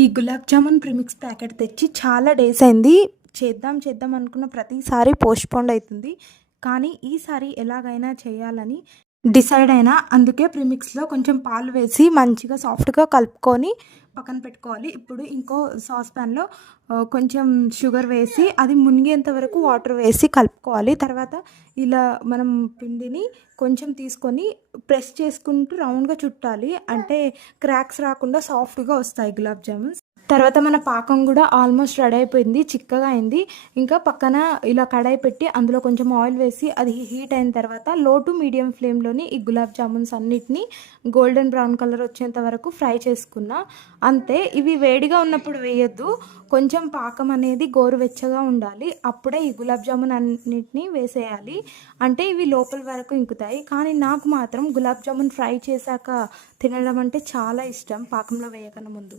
ఈ gulab jamun premix packet తెచ్చి చాలా డేస్ అయింది. చేద్దాం అనుకున్న ప్రతిసారి పోస్ట్‌పోన్ అయితుంది. కానీ ఈసారి ఎలాగైనా చేయాలని డిసైడ్ అయినా. అందుకే ప్రీమిక్స్‌లో కొంచెం పాలు వేసి మంచిగా సాఫ్ట్‌గా కలుపుకొని పక్కన పెట్టుకోవాలి. ఇప్పుడు ఇంకో సాస్ పాన్‌లో కొంచెం షుగర్ వేసి అది మునిగేంత వరకు వాటర్ వేసి కలుపుకోవాలి. తర్వాత ఇలా మనం పిండిని కొంచెం తీసుకొని ప్రెస్ చేసుకుంటూ రౌండ్‌గా చుట్టాలి. అంటే క్రాక్స్ రాకుండా సాఫ్ట్‌గా వస్తాయి గులాబ్ జామున్స్. తర్వాత మన పాకం కూడా ఆల్మోస్ట్ రెడీ అయిపోయింది. చిక్కగా అయింది. ఇంకా పక్కన ఇలా కడాయి పెట్టి అందులో కొంచెం ఆయిల్ వేసి అది హీట్ అయిన తర్వాత లో టు మీడియం ఫ్లేమ్‌లోని ఈ గులాబ్ జామున్స్ అన్నిటిని గోల్డెన్ బ్రౌన్ కలర్ వచ్చేంత వరకు ఫ్రై చేసుకున్నా. అంతే. ఇవి వేడిగా ఉన్నప్పుడు వేయొద్దు. కొంచెం పాకం అనేది గోరువెచ్చగా ఉండాలి. అప్పుడే ఈ గులాబ్ జామున్ అన్నిటిని వేసేయాలి. అంటే ఇవి లోపల వరకు ఇంకుతాయి. కానీ నాకు మాత్రం గులాబ్ జామున్ ఫ్రై చేశాక తినడం అంటే చాలా ఇష్టం, పాకంలో వేయకన్నా ముందు.